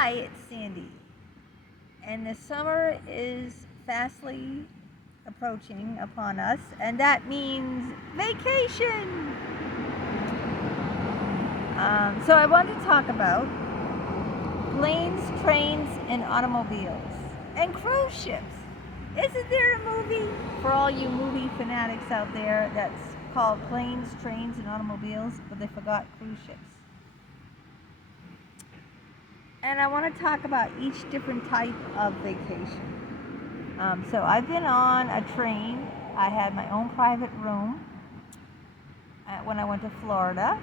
Hi, it's Sandy. And the summer is fastly approaching upon us, and that means vacation. So I want to talk about planes, trains, and automobiles, and cruise ships. Isn't there a movie for all you movie fanatics out there that's called Planes, Trains, and Automobiles, but they forgot cruise ships? And I want to talk about each different type of vacation. So I've been on a train. I had my own private room when I went to Florida,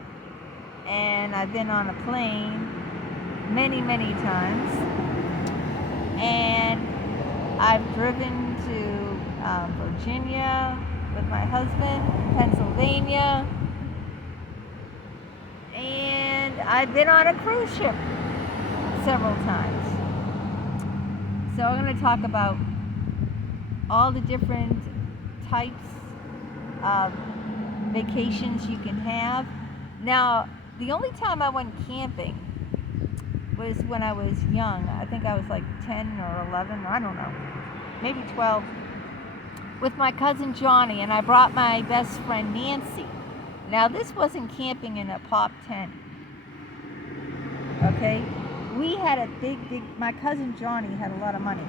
and I've been on a plane many, many times. And I've driven to Virginia with my husband, Pennsylvania, and I've been on a cruise ship several times. So I'm going to talk about all the different types of vacations you can have. Now, the only time I went camping was when I was young. I think I was like 10 or 11, I don't know, maybe 12, with my cousin Johnny, and I brought my best friend Nancy. Now, this wasn't camping in a pop tent, okay? We had a big, my cousin Johnny had a lot of money.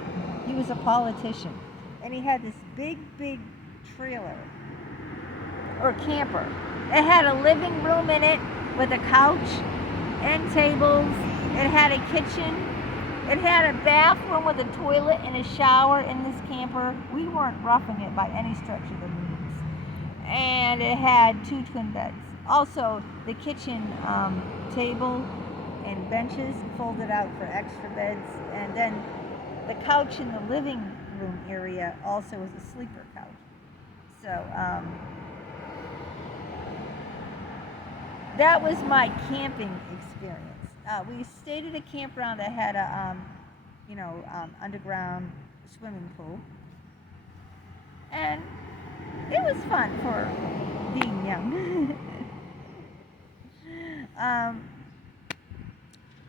He was a politician. And he had this big trailer, or camper. It had a living room in it with a couch and tables. It had a kitchen. It had a bathroom with a toilet and a shower in this camper. We weren't roughing it by any stretch of the means. And it had 2 twin beds. Also, the kitchen table and benches folded out for extra beds, and then the couch in the living room area also was a sleeper couch. So that was my camping experience. We stayed at a campground that had a underground swimming pool, and it was fun for being young.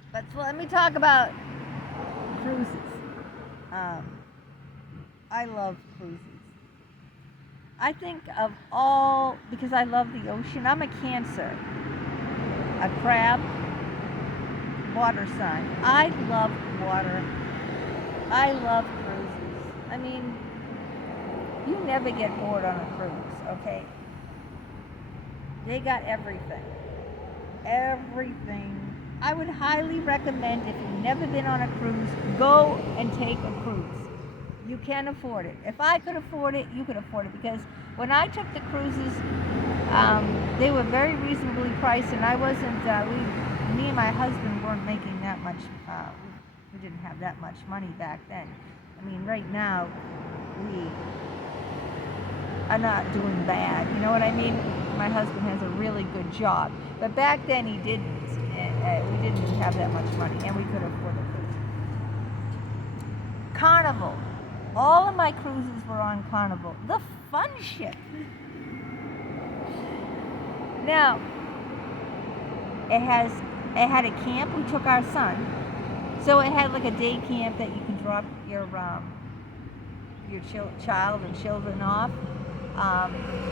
But let me talk about cruises. I love cruises. I think of all, because I love the ocean. I'm a Cancer, a crab, water sign. I love water. I love cruises. I mean, you never get bored on a cruise, okay? They got everything. Everything. I would highly recommend, if you've never been on a cruise, go and take a cruise. You can afford it. If I could afford it, you could afford it, because when I took the cruises, they were very reasonably priced, and I wasn't, me and my husband weren't making that much, we didn't have that much money back then. I mean, right now, we are not doing bad, you know what I mean? My husband has a really good job, but back then he didn't. We didn't have that much money, and we could afford a cruise. Carnival. All of my cruises were on Carnival. The fun ship. Now, it had a camp. We took our son, so it had like a day camp that you can drop your child and children off.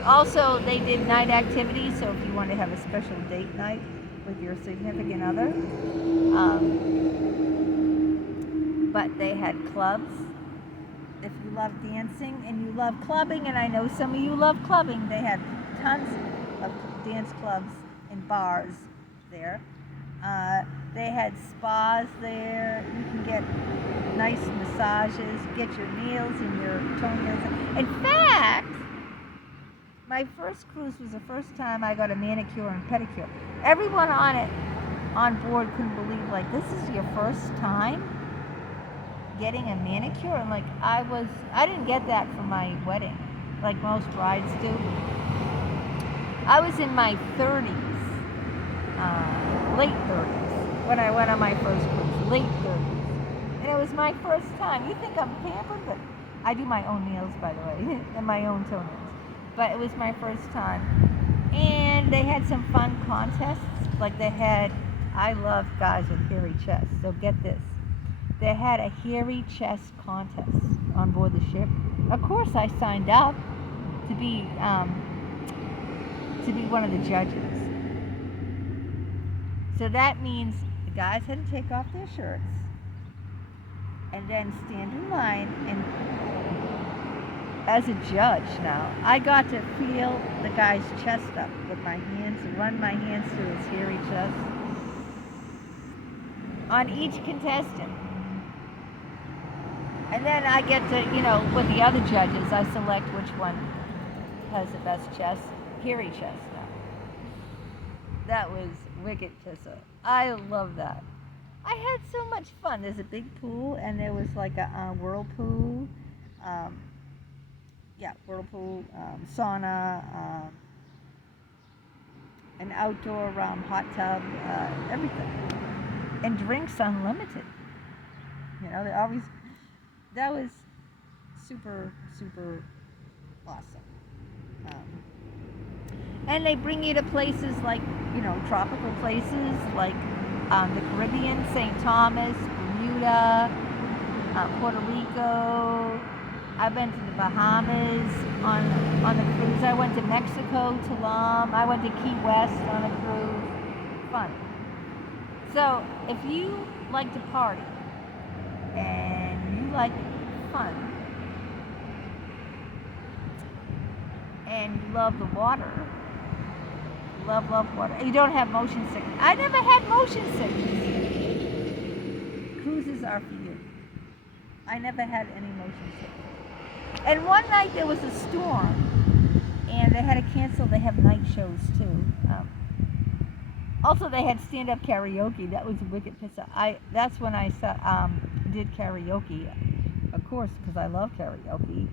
Also, they did night activities, so if you wanted to have a special date night with your significant other. But they had clubs. If you love dancing and you love clubbing, and I know some of you love clubbing, they had tons of dance clubs and bars there. They had spas there. You can get nice massages, get your nails and your toenails. In fact, my first cruise was the first time I got a manicure and pedicure. Everyone on board couldn't believe, like, this is your first time getting a manicure? And like, I didn't get that for my wedding, like most brides do. I was in my 30s, late 30s, when I went on my first cruise, late 30s. And it was my first time. You think I'm pampered, but I do my own nails, by the way, and my own toenails. But it was my first time. And they had some fun contests. Like they had, I love guys with hairy chests. So get this. they had a hairy chest contest on board the ship. Of course, I signed up to be one of the judges. So that means the guys had to take off their shirts and then stand in line. And as a judge now, I got to feel the guy's chest up with my hands and run my hands through his hairy chest on each contestant. And then I get to, with the other judges, I select which one has the best chest, hairy chest now. That was wicked pisser. I love that. I had so much fun. There's a big pool, and there was like a whirlpool, sauna, an outdoor hot tub, everything, and drinks unlimited. They always. That was super, super awesome. And they bring you to places like, tropical places like the Caribbean, St. Thomas, Bermuda, Puerto Rico. I've been to the Bahamas on the cruise. I went to Mexico, Tulum. I went to Key West on a cruise. Fun. So if you like to party and you like fun and you love the water, love water, you don't have motion sickness. I never had motion sickness. Cruises are for you. I never had any motion sickness. And one night there was a storm and they had to cancel. They have night shows too. Also, they had stand-up karaoke. That was a wicked piss. That's when I did karaoke, of course, because I love karaoke.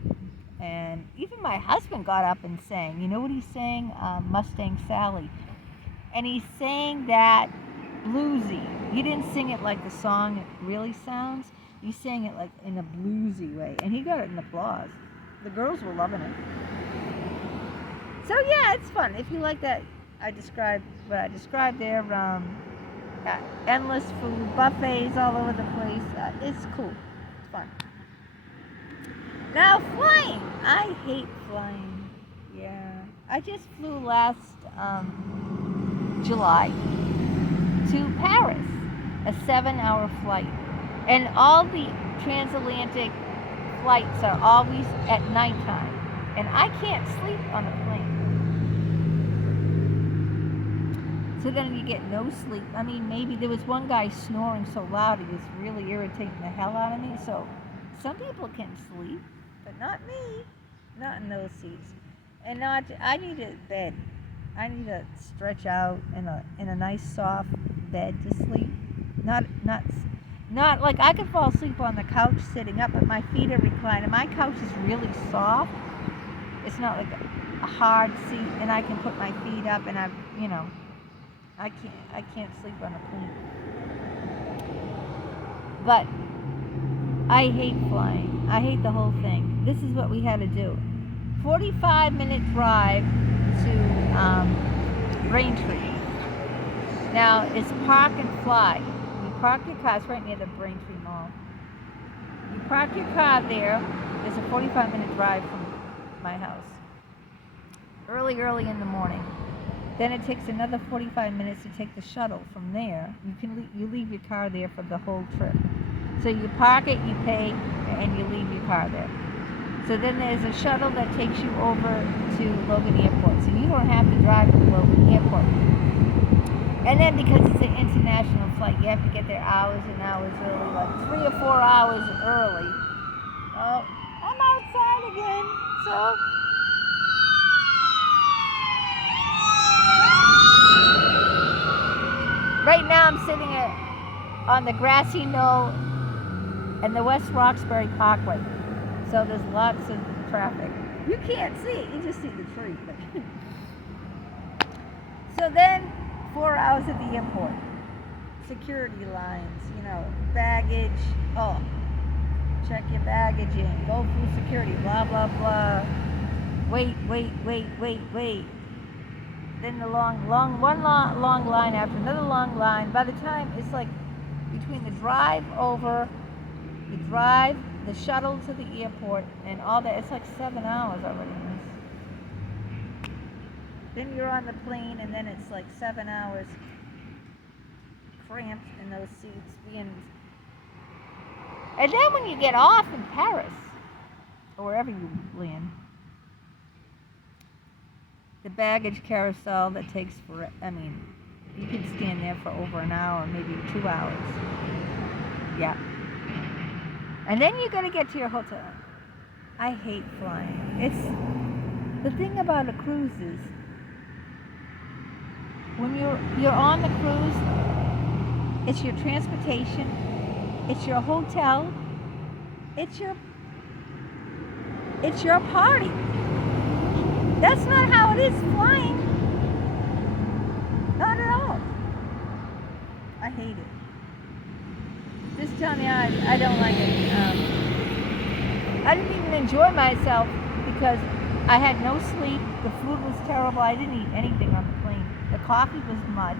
And even my husband got up and sang. You know what he sang? Mustang Sally. And he sang that bluesy. He didn't sing it like the song really sounds. He sang it like in a bluesy way. And he got an applause. The girls were loving it. So yeah, it's fun. If you like that, what I described there, endless food, buffets all over the place. It's cool. It's fun. Now flying. I hate flying. Yeah. I just flew last July to Paris, a 7-hour flight. And all the transatlantic flights are always at nighttime. And I can't sleep on the plane. So then you get no sleep. I mean, maybe there was one guy snoring so loud he was really irritating the hell out of me. So some people can sleep, but not me. Not in those seats. And I need a bed. I need to stretch out in a nice soft bed to sleep. Not like I could fall asleep on the couch sitting up, but my feet are reclined. And my couch is really soft. It's not like a hard seat, and I can put my feet up, and I can't sleep on a plane. But I hate flying. I hate the whole thing. This is what we had to do. 45-minute drive to Braintree. Now, it's park and fly. You park your car, it's right near the Braintree Mall. You park your car there. It's a 45-minute drive from my house. Early in the morning. Then it takes another 45 minutes to take the shuttle from there. You leave your car there for the whole trip. So you park it, you pay, and you leave your car there. So then there's a shuttle that takes you over to Logan Airport. So you don't have to drive to Logan Airport. And then because it's an international flight, you have to get there hours and hours early, like 3 or 4 hours early. Oh, I'm outside again, so... Right now I'm sitting on the grassy knoll and the West Roxbury Parkway. So there's lots of traffic. You can't see it, you just see the tree. So then, 4 hours at the airport. Security lines, baggage. Oh, check your baggage in. Go through security, blah, blah, blah. Wait. Then the long line after another long line. By the time it's like between the drive over You drive the shuttle to the airport and all that. It's like 7 hours already. Then you're on the plane, and then it's like 7 hours cramped in those seats. And then when you get off in Paris, or wherever you land, the baggage carousel that takes you can stand there for over an hour, maybe 2 hours. Yeah. And then you got to get to your hotel. I hate flying. It's the thing about a cruise is when you're on the cruise, it's your transportation, it's your hotel, it's your party. That's not how it is flying. Not at all. I hate it. Just tell me I don't like it. I didn't even enjoy myself because I had no sleep. The food was terrible. I didn't eat anything on the plane. The coffee was mud.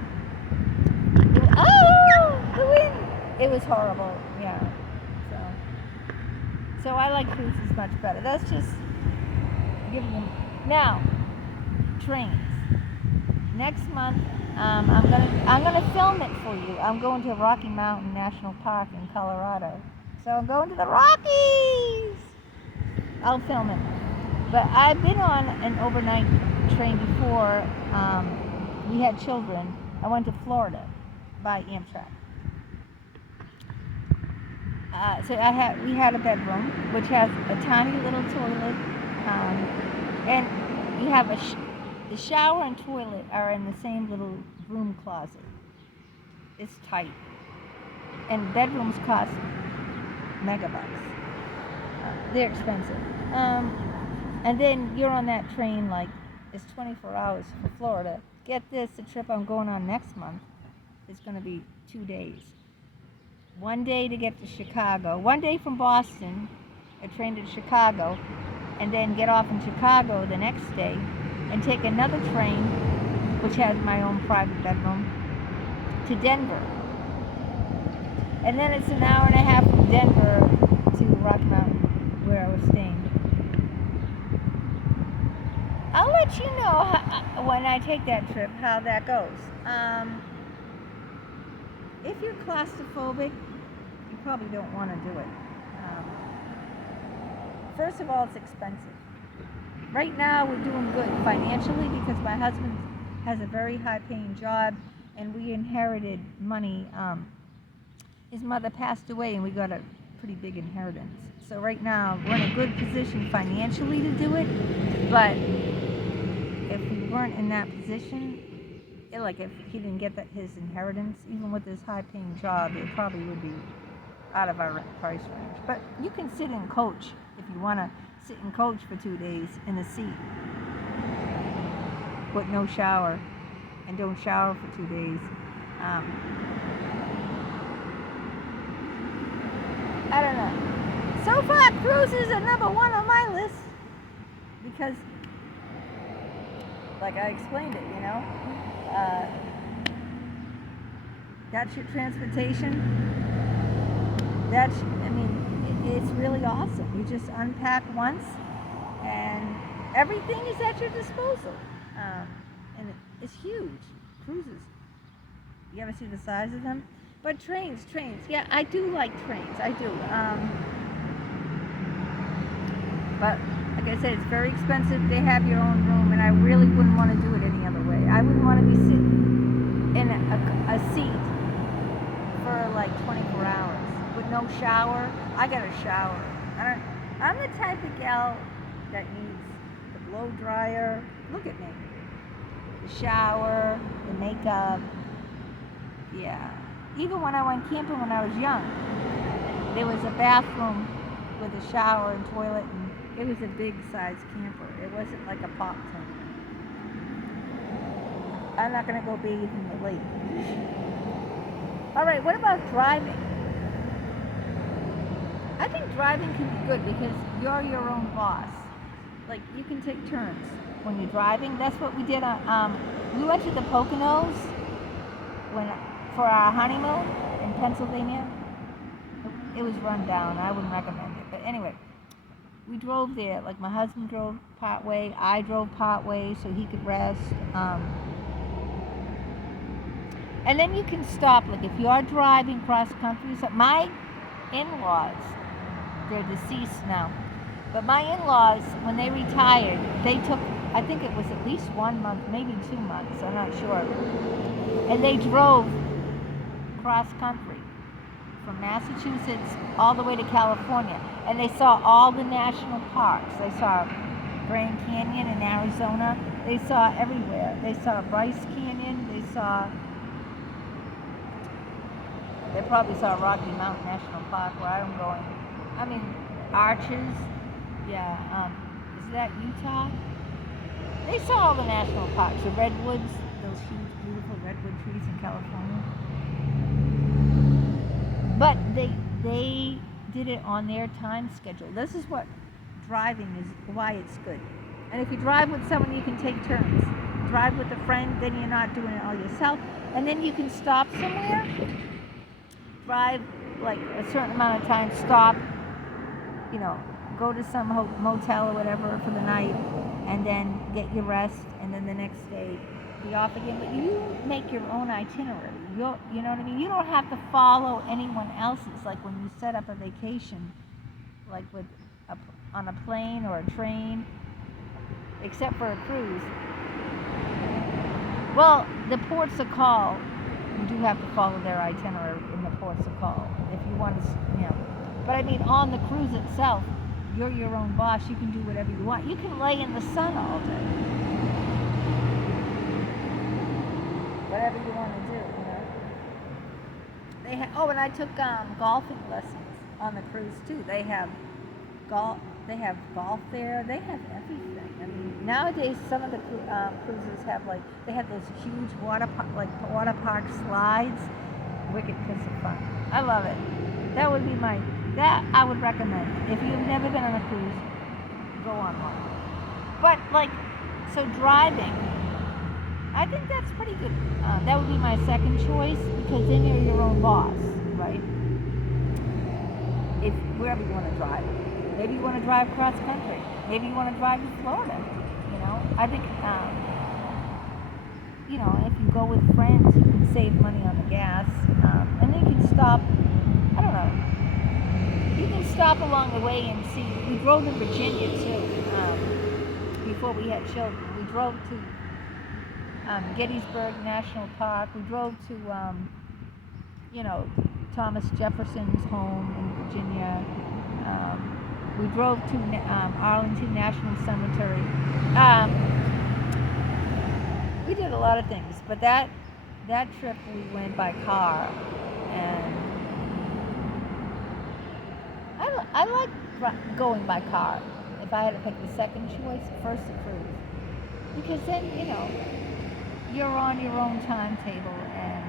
The wind! It was horrible. Yeah. So I like cruises much better. That's just giving them. Now, trains. Next month, I'm gonna film it for you. I'm going to Rocky Mountain National Park in Colorado. So I'm going to the Rockies. I'll film it. But I've been on an overnight train before. We had children. I went to Florida by Amtrak. So we had a bedroom which has a tiny little toilet, and you have the shower and toilet are in the same little room closet. It's tight, and bedrooms cost megabucks. They're expensive. And then you're on that train like it's 24 hours for Florida. Get this, the trip I'm going on next month is going to be 2 days. 1 day to get to Chicago, 1 day from Boston, a train to Chicago, and then get off in Chicago the next day and take another train, which has my own private bedroom, to Denver. And then it's an hour and a half from Denver to Rocky Mountain, where I was staying. I'll let you know when I take that trip how that goes. If you're claustrophobic, you probably don't want to do it. First of all, it's expensive. Right now, we're doing good financially because my husband has a very high-paying job, and we inherited money. His mother passed away, and we got a pretty big inheritance. So right now, we're in a good position financially to do it, but if we weren't in that position, like if he didn't get his inheritance, even with his high-paying job, it probably would be out of our price range. But you can sit in coach if you want to sit in coach for 2 days in a seat, but no shower, and don't shower for 2 days. I don't know. So far, cruises are number one on my list because, like I explained it, that's your transportation. It's really awesome. You just unpack once, and everything is at your disposal. And it's huge. Cruises. You ever see the size of them? But trains. Yeah, I do like trains. I do. But like I said, it's very expensive. They have your own room, and I really wouldn't want to do it any other way. I wouldn't want to be sitting in a seat for like 24 hours with no shower. I got a shower. I'm the type of gal that needs the blow dryer. Look at me. The shower, the makeup. Yeah. Even when I went camping when I was young, there was a bathroom with a shower and toilet, and it was a big size camper. It wasn't like a pop tent. I'm not going to go bathe in the lake. All right, what about driving? I think driving can be good because you're your own boss. Like, you can take turns when you're driving. That's what we did. We went to the Poconos for our honeymoon in Pennsylvania. it was run down. I wouldn't recommend it. But anyway, we drove there. Like my husband drove part way, I drove part way so he could rest. And then you can stop. Like if you are driving cross country, so my in-laws, they're deceased now, but my in-laws, when they retired, they took, I think it was at least 1 month, maybe 2 months, I'm not sure, and they drove cross country from Massachusetts all the way to California, and they saw all the national parks. They saw Grand Canyon in Arizona. They saw everywhere. They saw Bryce Canyon. They probably saw Rocky Mountain National Park where I'm going. I mean, Arches. Yeah. Is that Utah? They saw all the national parks. The redwoods, those huge, beautiful redwood trees in California. But they did it on their time schedule. This is what driving is, why it's good. And if you drive with someone, you can take turns. Drive with a friend, then you're not doing it all yourself. And then you can stop somewhere, drive like a certain amount of time, stop, go to some motel or whatever for the night, and then get your rest, and then the next day be off again. But you make your own itinerary. You know what I mean? You don't have to follow anyone else's. Like when you set up a vacation, like on a plane or a train, except for a cruise. Well, the ports of call, you do have to follow their itinerary in the ports of call if you want to, But I mean, on the cruise itself, you're your own boss. You can do whatever you want. You can lay in the sun all day. Whatever you want to do, and I took golfing lessons on the cruise too. They have golf there. They have everything. I mean, nowadays some of the cruises have they have those huge water park slides. Wicked piece of fun. I love it. That would be that I would recommend. If you've never been on a cruise, go on one. But so driving, I think that's pretty good. That would be my second choice, because then you're your own boss, right? If wherever you want to drive. Maybe you want to drive cross country. Maybe you want to drive to Florida. I think, if you go with friends, you can save money on the gas. And then you can stop, I don't know, you can stop along the way and see. We drove to Virginia too, before we had children. We drove to Gettysburg National Park. We drove to, Thomas Jefferson's home in Virginia. We drove to Arlington National Cemetery. We did a lot of things, but that trip we went by car, and I like going by car. If I had to pick the second choice, first the cruise, because then you're on your own timetable, and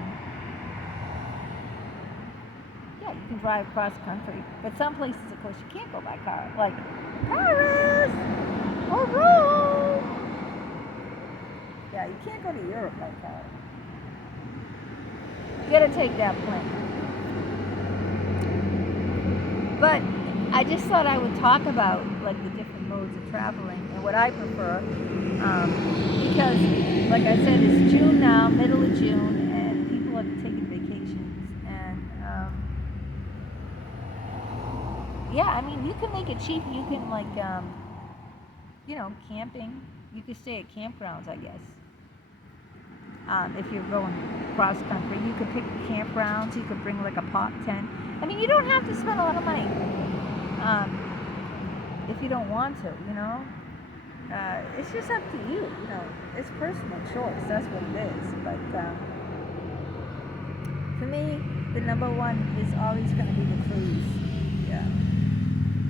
you can drive cross country. But some places, of course, you can't go by car, like Paris or Rome. Yeah, you can't go to Europe by car. You gotta take that plane. But I just thought I would talk about the different modes of traveling and what I prefer, because, like I said, it's June now, middle of June, and people are taking vacations, and I mean, you can make it cheap. You can camping. You can stay at campgrounds, I guess. If you're going cross country, you could pick campgrounds. You could bring a pop tent. I mean, you don't have to spend a lot of money if you don't want to. It's just up to you. It's personal choice. That's what it is. But for me, the number one is always going to be the cruise. Yeah,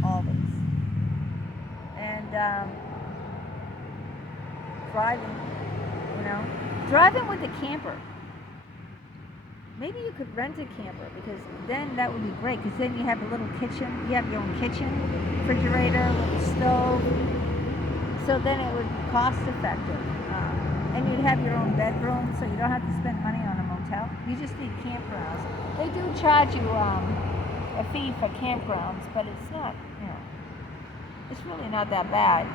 always. And driving. Driving with a camper. Maybe you could rent a camper, because then that would be great, because then you have a little kitchen. You have your own kitchen, refrigerator, little stove. So then it would be cost effective. And you'd have your own bedroom, so you don't have to spend money on a motel. You just need campgrounds. They do charge you a fee for campgrounds, but it's not, it's really not that bad.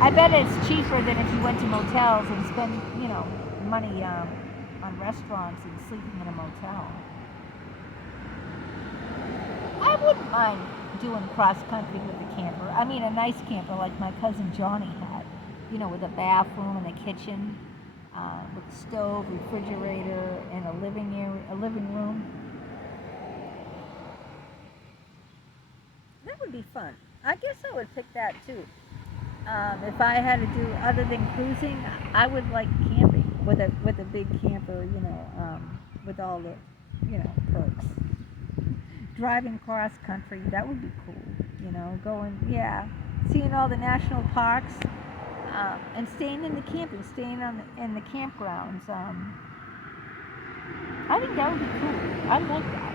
I bet it's cheaper than if you went to motels and spend, money on restaurants and sleeping in a motel. I wouldn't mind doing cross country with a camper. I mean, a nice camper like my cousin Johnny had, with a bathroom and a kitchen, with a stove, refrigerator, and a living room. That would be fun. I guess I would pick that too. If I had to do other than cruising, I would like camping with a big camper, with all the, perks. Driving cross country, that would be cool. Going, seeing all the national parks, and staying in the camping, staying in the campgrounds. I think that would be cool. I'd like that,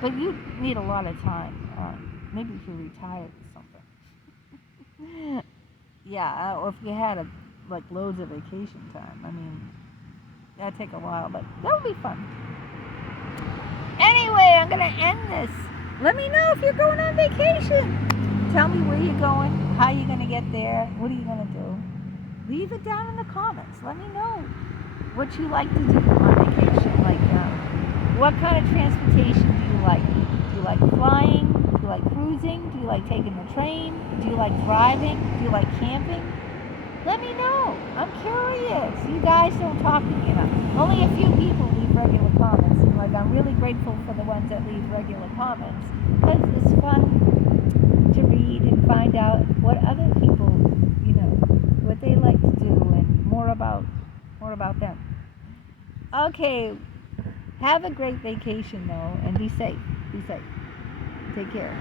but you need a lot of time. Maybe if you're retired or something. Yeah, or if you had loads of vacation time. I mean, that'd take a while, but that would be fun. Anyway, I'm gonna end this. Let me know if you're going on vacation. Tell me where you're going, how you're gonna get there, what are you gonna do. Leave it down in the comments. Let me know what you like to do on vacation. What kind of transportation do you like? Do you like flying? Do you like cruising? Do you like taking the train? Do you like driving? Do you like camping? Let me know. I'm curious. You guys don't talk to me enough. Only a few people leave regular comments. And I'm really grateful for the ones that leave regular comments, because it's fun to read and find out what other people, what they like to do, and more about them. Okay. Have a great vacation though, and be safe. Take care.